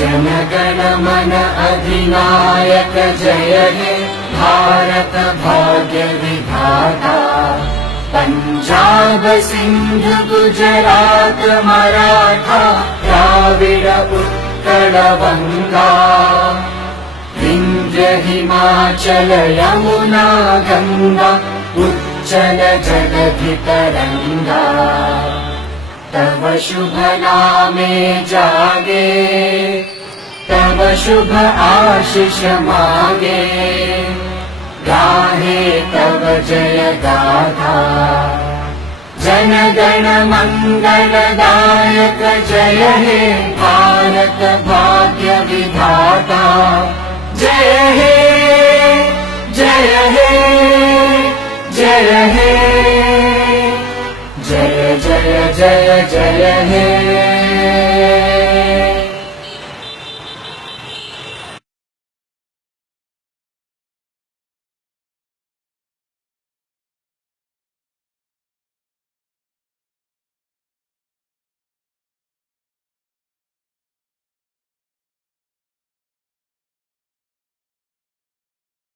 जनगण मन अधिनायक जय हे भारत भाग्य विधाता। पंजाब सिंध गुजरात मराठा द्राविड उत्कल बंगा। विंध्य हिमाचल यमुना गंगा उच्चल जलधि तरंगा। तव शुभ नामे जागे तव शुभ आशीष मागे। गाहे तव जय गाथा जन गण मंगलदायक जय हे भारत भाग्य विधाता। जय हे जय हे जय हे जय जय जय जय हे।